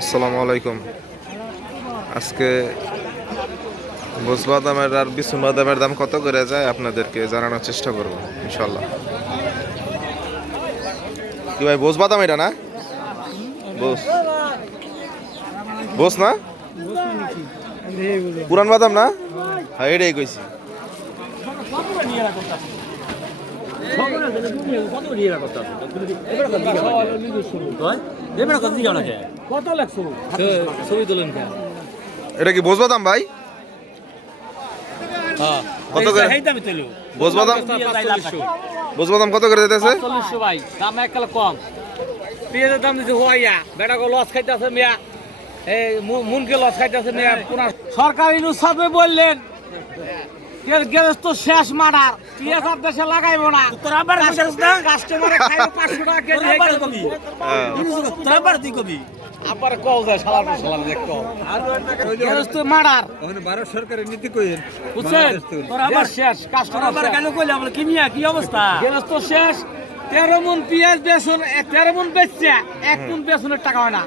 আসসালামু আলাইকুম। আজকে বাদামের আর বিচুন বাদামের দাম কত করে যায় আপনাদেরকে জানানোর চেষ্টা করব ইনশাল্লাহ। কি ভাই বাদাম এটা না? বোস না, পুরান বাদাম না? হ্যাঁ এটাই কইছি। এটা কি বাদাম ভাই? কত করে বাদাম কত করে দিতেছে? ভাই দাম এককাল কম। পেঁয়াজের দাম দিতে হইয়া বেটা গো লস খাইতেছে মিয়া, এই মুনকে লস খাইতেছে মিয়া। সরকারি নুসাবে বললেন গ্যাস তো শেষ মারার পেঁয়াজ আর দেশে লাগাইবো না। কাস্টমারে খাইবো 500 টাকা কেজি। তোরা আবার তুই কবি আবার কল যায় সালাম সালাম দেখ কল গ্যাস তো মারার ওখানে ভারত সরকারের নীতি কইেন বুঝছেন। তোরা আবার শেষ কাস্টমার আবার কেন কইলে আমরা কি মিয়া কি অবস্থা? গ্যাস তো শেষ। 13 মন পেঁয়াজ বেসন 13 মন বেচছে, 1 মন বেসনের টাকা হয় না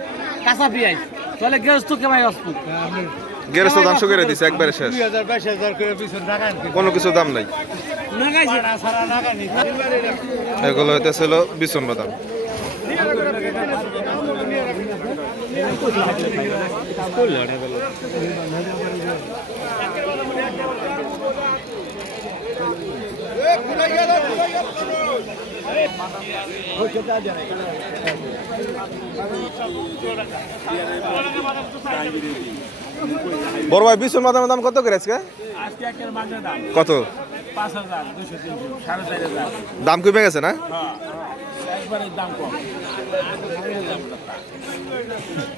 কাঁচা পেঁয়াজ। তাহলে গ্যাস তো কেমাই আসবো। গ্যাস তো দাম করে দিছে একবারে শেষ, 2000 করে পিছন টাকা কোনো কিছু দাম নাই। নাগাইছে না সারা টাকা নি এগুলো হইতেছিল বিচুন বাদাম। বড় ভাই বিচুন বাদামের দাম কত করে আজকে? আজকে একের মাঝে দাম কত? 5000 200 300 4500 দাম কমে গেছে না? হ্যাঁ একবারে দাম কম।